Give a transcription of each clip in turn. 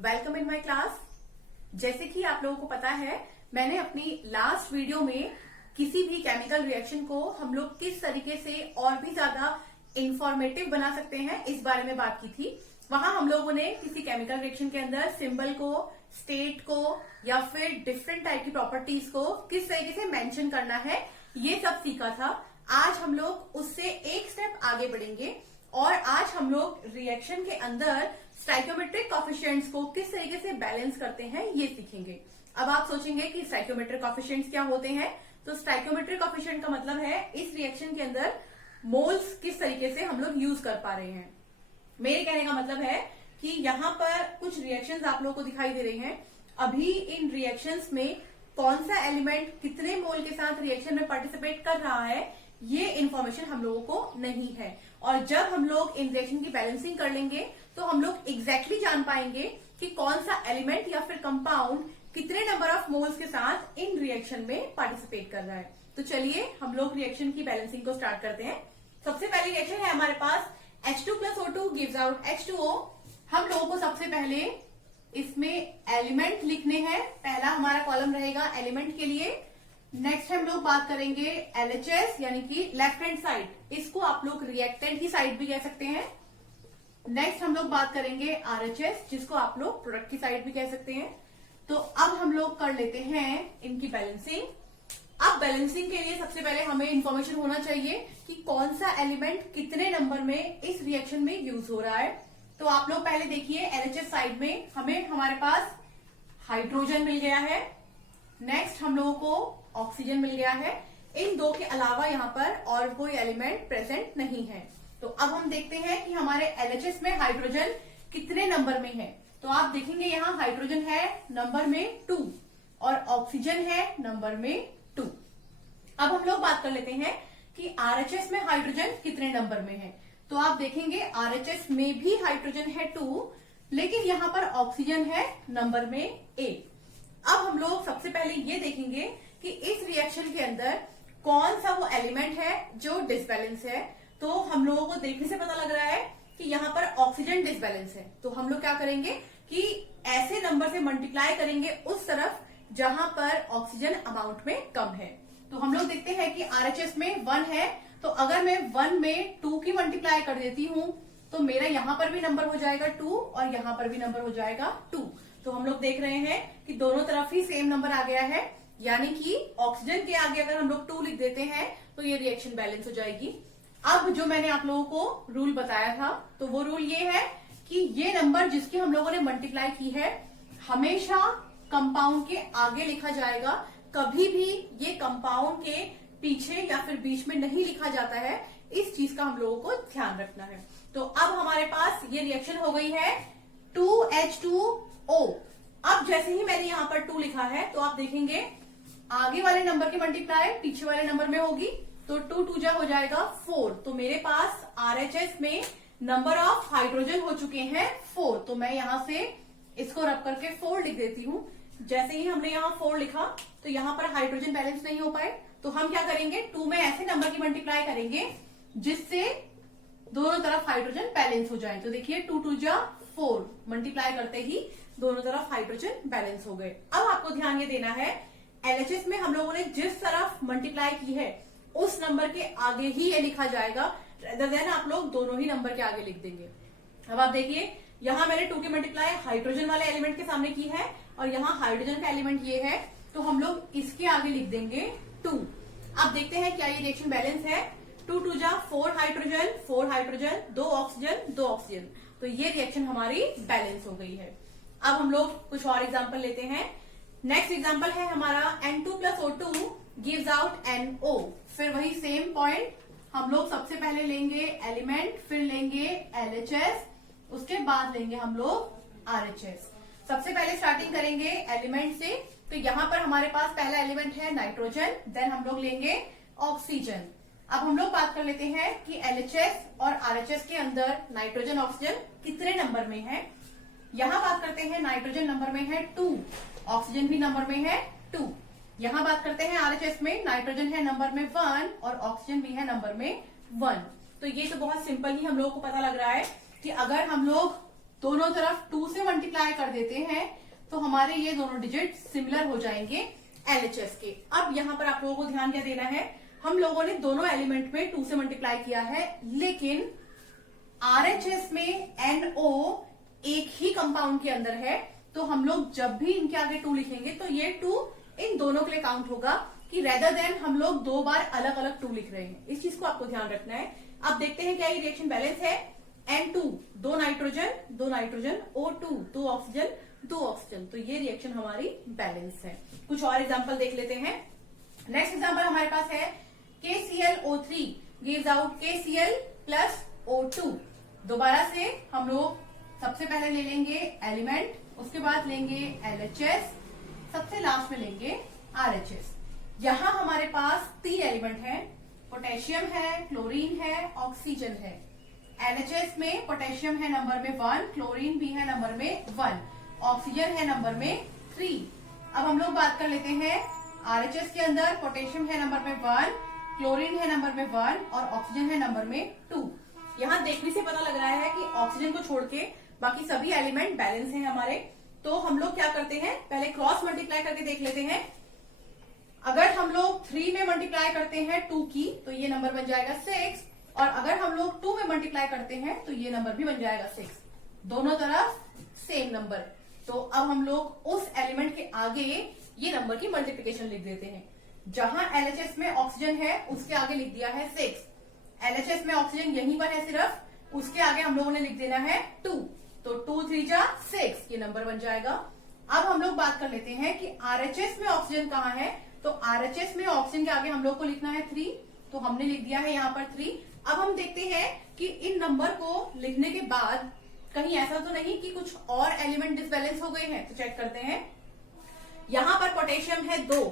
Welcome in my class. जैसे कि आप लोगों को पता है, मैंने अपनी लास्ट वीडियो में किसी भी केमिकल रिएक्शन को हम लोग किस तरीके से और भी ज्यादा इंफॉर्मेटिव बना सकते हैं इस बारे में बात की थी। वहां हम लोगों ने किसी केमिकल रिएक्शन के अंदर सिंबल को, स्टेट को या फिर डिफरेंट टाइप की प्रॉपर्टीज को किस तरीके से मेंशन करना है, ये सब सीखा था। आज हम लोग उससे एक स्टेप आगे बढ़ेंगे और आज हम लोग रिएक्शन के अंदर स्टाइकियोमेट्रिक कॉफिशिएंट्स को किस तरीके से बैलेंस करते हैं ये सीखेंगे। अब आप सोचेंगे कि स्टाइकियोमेट्रिक कॉफिशिएंट्स क्या होते हैं। तो स्टाइकियोमेट्रिक कॉफिशिएंट का मतलब है इस रिएक्शन के अंदर मोल्स किस तरीके से हम लोग यूज कर पा रहे हैं। मेरे कहने का मतलब है कि यहाँ पर कुछ रिएक्शंस आप लोगों को दिखाई दे रही हैं। अभी इन रिएक्शंस में कौन सा एलिमेंट कितने मोल के साथ रिएक्शन में पार्टिसिपेट कर रहा है, ये इंफॉर्मेशन हम लोगों को नहीं है। और जब हम लोग इन रिएक्शन की बैलेंसिंग कर लेंगे तो हम लोग एग्जैक्टली जान पाएंगे कि कौन सा एलिमेंट या फिर कंपाउंड कितने नंबर ऑफ मोल्स के साथ इन रिएक्शन में पार्टिसिपेट कर रहा है। तो चलिए हम लोग रिएक्शन की बैलेंसिंग को स्टार्ट करते हैं। सबसे पहली रिएक्शन है हमारे पास H2 + O2 gives out H2O। हम लोगों को सबसे पहले इसमें एलिमेंट लिखने हैं। पहला हमारा कॉलम रहेगा एलिमेंट के लिए। नेक्स्ट हम लोग बात करेंगे LHS यानी कि लेफ्ट हैंड साइड, इसको आप लोग रिएक्टेंट की साइड भी कह सकते हैं। नेक्स्ट हम लोग बात करेंगे RHS, जिसको आप लोग प्रोडक्ट की साइड भी कह सकते हैं। तो अब हम लोग कर लेते हैं इनकी बैलेंसिंग। अब बैलेंसिंग के लिए सबसे पहले हमें इंफॉर्मेशन होना चाहिए कि कौन सा एलिमेंट कितने नंबर में इस रिएक्शन में यूज हो रहा है। तो आप लोग पहले देखिए LHS साइड में हमारे पास हाइड्रोजन मिल गया है। नेक्स्ट हम लोगों को ऑक्सीजन मिल गया है। इन दो के अलावा यहाँ पर और कोई एलिमेंट प्रेजेंट नहीं है। तो अब हम देखते हैं कि हमारे LHS में हाइड्रोजन कितने नंबर में है। तो आप देखेंगे यहाँ हाइड्रोजन है नंबर में 2 और ऑक्सीजन है नंबर में 2। अब हम लोग बात कर लेते हैं कि RHS में हाइड्रोजन कितने नंबर में है। तो आप देखेंगे RHS में भी हाइड्रोजन है 2, लेकिन यहाँ पर ऑक्सीजन है नंबर में 1। अब हम लोग सबसे पहले ये देखेंगे कि इस रिएक्शन के अंदर कौन सा वो एलिमेंट है जो डिसबैलेंस है। तो हम लोगों को देखने से पता लग रहा है कि यहाँ पर ऑक्सीजन डिसबैलेंस है। तो हम लोग क्या करेंगे कि ऐसे नंबर से मल्टीप्लाई करेंगे उस तरफ जहां पर ऑक्सीजन अमाउंट में कम है। तो हम लोग देखते हैं कि RHS में 1 है, तो अगर मैं 1 में 2 की मल्टीप्लाई कर देती हूं तो मेरा यहाँ पर भी नंबर हो जाएगा 2 और यहाँ पर भी नंबर हो जाएगा 2। तो हम लोग देख रहे हैं कि दोनों तरफ ही सेम नंबर आ गया है, यानी कि ऑक्सीजन के आगे अगर हम लोग 2 लिख देते हैं तो ये रिएक्शन बैलेंस हो जाएगी। अब जो मैंने आप लोगों को रूल बताया था, तो वो रूल ये है कि ये नंबर जिसकी हम लोगों ने मल्टीप्लाई की है हमेशा कंपाउंड के आगे लिखा जाएगा। कभी भी ये कंपाउंड के पीछे या फिर बीच में नहीं लिखा जाता है। इस चीज का हम लोगों को ध्यान रखना है। तो अब हमारे पास ये रिएक्शन हो गई है 2H2O। अब जैसे ही मैंने यहाँ पर 2 लिखा है तो आप देखेंगे आगे वाले नंबर की मल्टीप्लाई पीछे वाले नंबर में होगी, तो 2 2 जा हो जाएगा 4। तो मेरे पास RHS में नंबर ऑफ हाइड्रोजन हो चुके हैं 4। तो मैं यहां से इसको रब करके 4 लिख देती हूँ। जैसे ही हमने यहाँ 4 लिखा तो यहाँ पर हाइड्रोजन बैलेंस नहीं हो पाए, तो हम क्या करेंगे 2 में ऐसे नंबर की मल्टीप्लाई करेंगे जिससे दोनों तरफ हाइड्रोजन बैलेंस हो जाए। तो देखिए 2 2 जा 4 मल्टीप्लाई करते ही दोनों तरफ हाइड्रोजन बैलेंस हो गए। अब आपको ध्यान ये देना है LHS में हम लोगों ने जिस तरफ मल्टीप्लाई की है उस नंबर के आगे ही ये लिखा जाएगा, रेदर देन आप लोग दोनों ही नंबर के आगे लिख देंगे। अब आप देखिए यहाँ मैंने 2 की मल्टीप्लाई हाइड्रोजन वाले एलिमेंट के सामने की है और यहाँ हाइड्रोजन का एलिमेंट ये है, तो हम लोग इसके आगे लिख देंगे 2। अब देखते हैं क्या ये रिएक्शन बैलेंस है। 2 2 जा 4 हाइड्रोजन 4 हाइड्रोजन 2 ऑक्सीजन 2 ऑक्सीजन। तो ये रिएक्शन हमारी बैलेंस हो गई है। अब हम लोग कुछ और एग्जाम्पल लेते हैं। नेक्स्ट एग्जाम्पल है हमारा N2 + O2 gives out NO। फिर वही सेम पॉइंट, हम लोग सबसे पहले लेंगे एलिमेंट, फिर लेंगे LHS, उसके बाद लेंगे हम लोग RHS। सबसे पहले स्टार्टिंग करेंगे एलिमेंट से। तो यहाँ पर हमारे पास पहला एलिमेंट है नाइट्रोजन, देन हम लोग लेंगे ऑक्सीजन। अब हम लोग बात कर लेते हैं कि LHS और RHS के अंदर नाइट्रोजन ऑक्सीजन कितने नंबर में है। यहाँ बात करते हैं नाइट्रोजन नंबर में है 2, ऑक्सीजन भी नंबर में है 2। यहाँ बात करते हैं RHS में नाइट्रोजन है नंबर में 1 और ऑक्सीजन भी है नंबर में 1। तो ये तो बहुत सिंपल ही हम लोगों को पता लग रहा है कि अगर हम लोग दोनों तरफ 2 से मल्टीप्लाई कर देते हैं तो हमारे ये दोनों डिजिट सिमिलर हो जाएंगे LHS के। अब यहाँ पर आप लोगों को ध्यान क्या देना है, हम लोगों ने दोनों एलिमेंट में 2 से मल्टीप्लाई किया है, लेकिन RHS में NO एक ही कंपाउंड के अंदर है, तो हम लोग जब भी इनके आगे 2 लिखेंगे तो ये 2 इन दोनों के लिए काउंट होगा, कि रेदर देन हम लोग 2 बार अलग अलग 2 लिख रहे हैं। इस चीज को आपको ध्यान रखना है। अब देखते हैं क्या ये रिएक्शन बैलेंस है। N2 2 nitrogen O2 2 oxygen 2 oxygen, तो ये रिएक्शन हमारी बैलेंस है। कुछ और एग्जांपल देख लेते हैं। नेक्स्ट एग्जांपल हमारे पास है KClO3 gives out KCl plus O2। दोबारा से हम लोग सबसे पहले ले लेंगे एलिमेंट, उसके बाद लेंगे LHS, सबसे लास्ट में लेंगे RHS। यहां हमारे पास 3 एलिमेंट हैं, पोटेशियम है, क्लोरीन है, ऑक्सीजन है। LHS में पोटेशियम है नंबर में 1, क्लोरीन भी है नंबर में 1, ऑक्सीजन है नंबर में 3। अब हम लोग बात कर लेते हैं RHS के अंदर पोटेशियम है नंबर में 1, क्लोरीन है नंबर में 1 और ऑक्सीजन है नंबर में 2। यहाँ देखने से पता लग रहा है कि ऑक्सीजन को छोड़ के बाकी सभी एलिमेंट बैलेंस हैं हमारे। तो हम लोग क्या करते हैं, पहले क्रॉस मल्टीप्लाई करके देख लेते हैं। अगर हम लोग 3 में मल्टीप्लाई करते हैं 2 की तो ये नंबर बन जाएगा 6, और अगर हम लोग 2 में मल्टीप्लाई करते हैं तो ये नंबर भी बन जाएगा 6, दोनों तरफ सेम नंबर। तो अब हम लोग उस एलिमेंट के आगे ये नंबर की मल्टीप्लिकेशन लिख देते हैं। जहां LHS में ऑक्सीजन है उसके आगे लिख दिया है 6, LHS में ऑक्सीजन यहीं पर है सिर्फ, उसके आगे हम लोगों ने लिख देना है 2, तो 2 3 जा 6, ये नंबर बन जाएगा। अब हम लोग बात कर लेते हैं कि RHS में ऑक्सीजन कहाँ है, तो RHS में ऑक्सीजन के आगे हम लोग को लिखना है 3, तो हमने लिख दिया है यहाँ पर 3। अब हम देखते हैं कि इन नंबर को लिखने के बाद कहीं ऐसा तो नहीं कि कुछ और एलिमेंट डिसबैलेंस हो गए हैं, तो चेक करते हैं। यहाँ पर पोटेशियम है 2,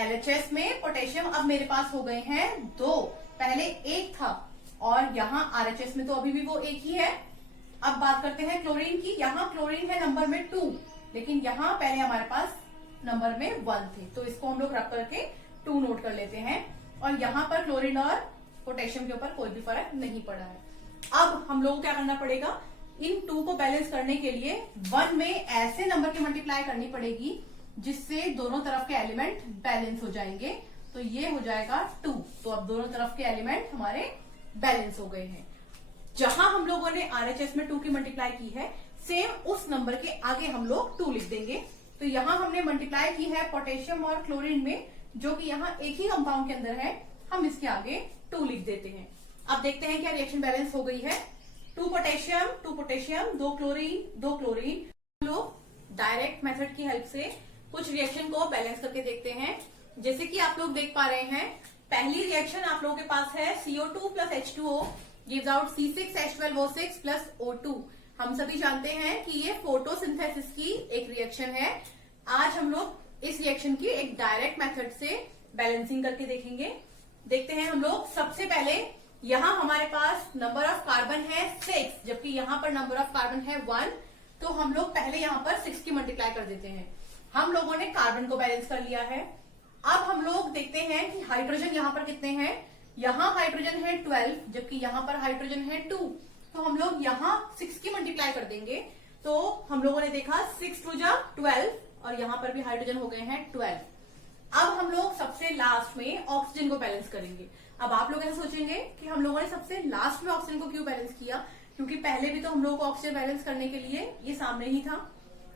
LHS में पोटेशियम अब मेरे पास हो गए हैं 2, पहले 1 था, और यहाँ RHS में तो अभी भी वो 1 ही है। अब बात करते हैं क्लोरीन की। यहाँ क्लोरीन है नंबर में 2, लेकिन यहाँ पहले हमारे पास नंबर में 1 थे, तो इसको हम लोग रख करके 2 नोट कर लेते हैं, और यहाँ पर क्लोरीन और पोटेशियम के ऊपर कोई भी फर्क नहीं पड़ा है। अब हम लोग को क्या करना पड़ेगा, इन 2 को बैलेंस करने के लिए 1 में ऐसे नंबर की मल्टीप्लाई करनी पड़ेगी जिससे दोनों तरफ के एलिमेंट बैलेंस हो जाएंगे, तो ये हो जाएगा 2। तो अब दोनों तरफ के एलिमेंट हमारे बैलेंस हो गए हैं। जहां हम लोगों ने RHS में 2 की मल्टीप्लाई की है, सेम उस नंबर के आगे हम लोग 2 लिख देंगे। तो यहाँ हमने मल्टीप्लाई की है पोटेशियम और क्लोरीन में, जो कि यहाँ एक ही कंपाउंड के अंदर है, हम इसके आगे 2 लिख देते हैं। अब देखते हैं क्या रिएक्शन बैलेंस हो गई है। 2 पोटेशियम 2 क्लोरीन। हम लोग डायरेक्ट मेथड की हेल्प से कुछ रिएक्शन को बैलेंस करके देखते हैं। जैसे कि आप लोग देख पा रहे हैं, पहली रिएक्शन आप लोगों के पास है CO2 plus H2O gives out C6H12O6 plus O2। हम सभी जानते हैं कि ये फोटोसिंथेसिस की एक रिएक्शन है। आज हम लोग इस रिएक्शन की एक डायरेक्ट मेथड से बैलेंसिंग करके देखेंगे। देखते हैं हम लोग। सबसे पहले यहाँ हमारे पास नंबर ऑफ कार्बन है 6, जबकि यहाँ पर नंबर ऑफ कार्बन है 1, तो हम लोग पहले यहाँ पर 6 की मल्टीप्लाई कर देते हैं। हम लोगों ने कार्बन को बैलेंस कर लिया है। अब हम लोग देखते हैं कि हाइड्रोजन यहाँ पर कितने हैं। यहाँ हाइड्रोजन है 12, जबकि यहाँ पर हाइड्रोजन है 2, तो हम लोग यहाँ 6 की मल्टीप्लाई कर देंगे। तो हम लोगों ने देखा 6 2 जा 12, और यहाँ पर भी हाइड्रोजन हो गए हैं 12। अब हम लोग सबसे लास्ट में ऑक्सीजन को बैलेंस करेंगे। अब आप लोग ऐसा सोचेंगे कि हम लोगों ने सबसे लास्ट में ऑक्सीजन को क्यों बैलेंस किया, क्योंकि पहले भी तो हम लोगों को ऑक्सीजन बैलेंस करने के लिए ये सामने ही था।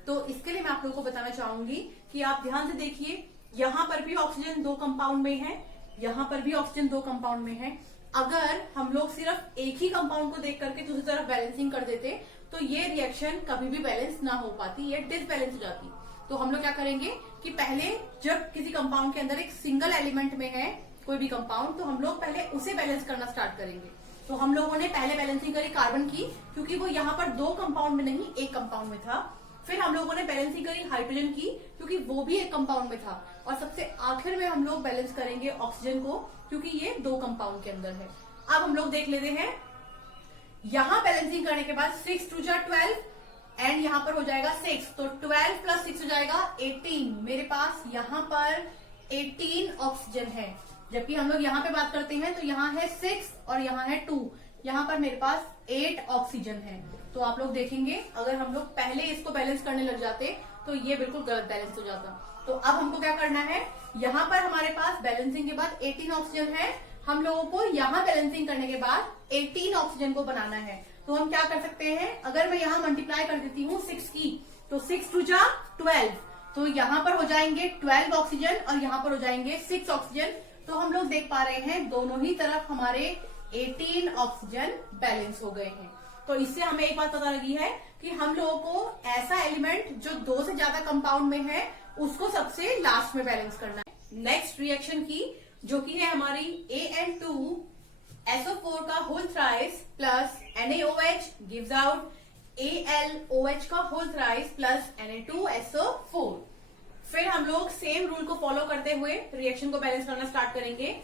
तो इसके लिए मैं आप लोगों को बताना चाहूंगी कि आप ध्यान से देखिए, यहाँ पर भी ऑक्सीजन 2 कंपाउंड में है, यहाँ पर भी ऑक्सीजन 2 कंपाउंड में है। अगर हम लोग सिर्फ एक ही कंपाउंड को देख करके दूसरी तरफ बैलेंसिंग कर देते तो ये रिएक्शन कभी भी बैलेंस ना हो पाती, ये डिसबैलेंस हो जाती। तो हम लोग क्या करेंगे कि पहले जब किसी कंपाउंड के अंदर एक सिंगल एलिमेंट में है कोई भी कंपाउंड, तो हम लोग पहले उसे बैलेंस करना स्टार्ट करेंगे। तो हम लोगों ने पहले बैलेंसिंग करी कार्बन की, क्योंकि वो यहाँ पर 2 कंपाउंड में नहीं एक कंपाउंड में था। फिर हम लोगों ने बैलेंसिंग करी हाइड्रोजन की, क्योंकि वो भी एक कंपाउंड में था। और सबसे आखिर में हम लोग बैलेंस करेंगे ऑक्सीजन को, क्योंकि ये 2 कंपाउंड के अंदर है। अब हम लोग देख लेते हैं, यहाँ बैलेंसिंग करने के बाद 6 2 जा 12 एंड यहाँ पर हो जाएगा 6, तो 12 प्लस 6 हो जाएगा 18। मेरे पास यहाँ पर 18 ऑक्सीजन है, जबकि हम लोग यहाँ पे बात करते हैं तो यहाँ है 6 और यहाँ है 2, यहाँ पर मेरे पास 8 ऑक्सीजन है। तो आप लोग देखेंगे अगर हम लोग पहले इसको बैलेंस करने लग जाते तो ये बिल्कुल गलत बैलेंस हो जाता। तो अब हमको क्या करना है, यहाँ पर हमारे पास बैलेंसिंग के बाद 18 ऑक्सीजन है, हम लोगों को यहाँ बैलेंसिंग करने के बाद 18 ऑक्सीजन को बनाना है। तो हम क्या कर सकते हैं, अगर मैं यहाँ मल्टीप्लाई कर देती हूँ 6 की, तो 6 2 जा 12, तो यहाँ पर हो जाएंगे 12 ऑक्सीजन और यहाँ पर हो जाएंगे 6 ऑक्सीजन। तो हम लोग देख पा रहे हैं दोनों ही तरफ हमारे 18 ऑक्सीजन बैलेंस हो गए हैं। तो इससे हमें एक बात पता लगी है कि हम लोगों को ऐसा एलिमेंट जो 2 से ज्यादा कंपाउंड में है उसको सबसे लास्ट में बैलेंस करना है। नेक्स्ट रिएक्शन की जो कि है हमारी AN2SO4 का whole thrice plus NaOH gives out AlOH का होल थ्राइस प्लस Na2SO4। फिर हम लोग सेम रूल को फॉलो करते हुए रिएक्शन को बैलेंस करना स्टार्ट करेंगे।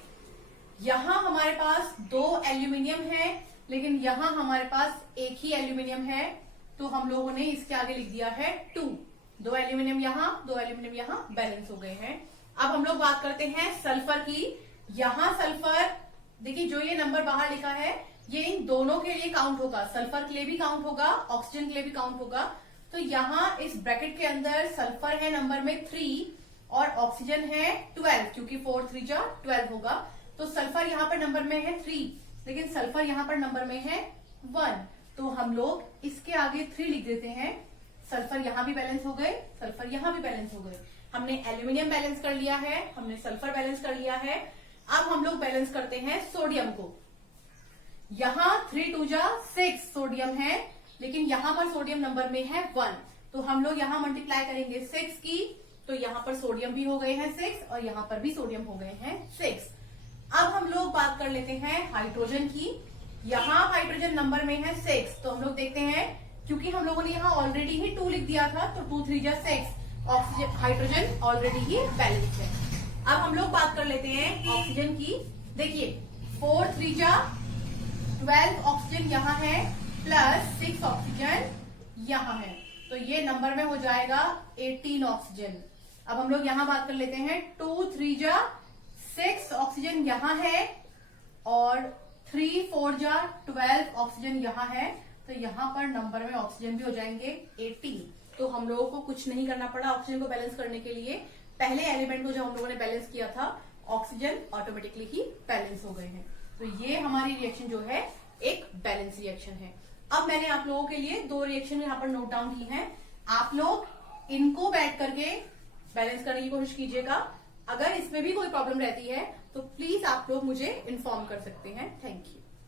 यहां हमारे पास 2 एल्यूमिनियम है, लेकिन यहां हमारे पास एक ही एल्यूमिनियम है, तो हम लोगों ने इसके आगे लिख दिया है 2। 2 एल्यूमिनियम यहां, 2 एल्यूमिनियम यहां बैलेंस हो गए हैं। अब हम लोग बात करते हैं सल्फर की। यहां सल्फर, देखिए जो ये नंबर बाहर लिखा है ये इन दोनों के लिए काउंट होगा, सल्फर के लिए भी काउंट होगा, ऑक्सीजन के लिए भी काउंट होगा। तो यहाँ इस ब्रैकेट के अंदर सल्फर है नंबर में 3 और ऑक्सीजन है 12, क्योंकि 4 3 जा 12 होगा। तो सल्फर यहाँ पर नंबर में है 3, लेकिन सल्फर यहाँ पर नंबर में है 1, तो हम लोग इसके आगे 3 लिख देते हैं। सल्फर यहाँ भी बैलेंस हो गए, सल्फर यहाँ भी बैलेंस हो गए। हमने एल्यूमिनियम बैलेंस कर लिया है, हमने सल्फर बैलेंस कर लिया है। अब हम लोग बैलेंस करते हैं सोडियम को। यहाँ 3 2 जा 6 सोडियम है, लेकिन यहाँ पर सोडियम नंबर में है 1, तो हम लोग यहाँ मल्टीप्लाई करेंगे 6 की, तो यहाँ पर सोडियम भी हो गए हैं 6 और यहाँ पर भी सोडियम हो गए हैं 6। अब हम लोग बात कर लेते हैं हाइड्रोजन की। यहाँ हाइड्रोजन नंबर में है 6, तो हम लोग देखते हैं क्योंकि हम लोगों ने यहाँ ऑलरेडी ही 2 लिख दिया था, तो 2 3 जा 6, ऑक्सीजन हाइड्रोजन ऑलरेडी ही बैलेंस है। अब हम लोग बात कर लेते हैं ऑक्सीजन की। देखिए 4 3 जा 12 ऑक्सीजन यहाँ है प्लस 6 ऑक्सीजन यहाँ है, तो ये नंबर में हो जाएगा 18 ऑक्सीजन। अब हम लोग यहाँ बात कर लेते हैं 2 3 जा 6 ऑक्सीजन यहाँ है और 3 4 जा 12 ऑक्सीजन यहाँ है, तो यहाँ पर नंबर में ऑक्सीजन भी हो जाएंगे 18। तो हम लोगों को कुछ नहीं करना पड़ा ऑक्सीजन को बैलेंस करने के लिए। पहले एलिमेंट को जो हम लोगों ने बैलेंस किया था, ऑक्सीजन ऑटोमेटिकली ही बैलेंस हो गए हैं। तो ये हमारी रिएक्शन जो है एक बैलेंस रिएक्शन है। अब मैंने आप लोगों के लिए 2 रिएक्शन यहाँ पर नोट डाउन की हैं, आप लोग इनको बैठ करके बैलेंस करने की कोशिश कीजिएगा। अगर इसमें भी कोई प्रॉब्लम रहती है तो प्लीज आप लोग मुझे इन्फॉर्म कर सकते हैं। Thank you.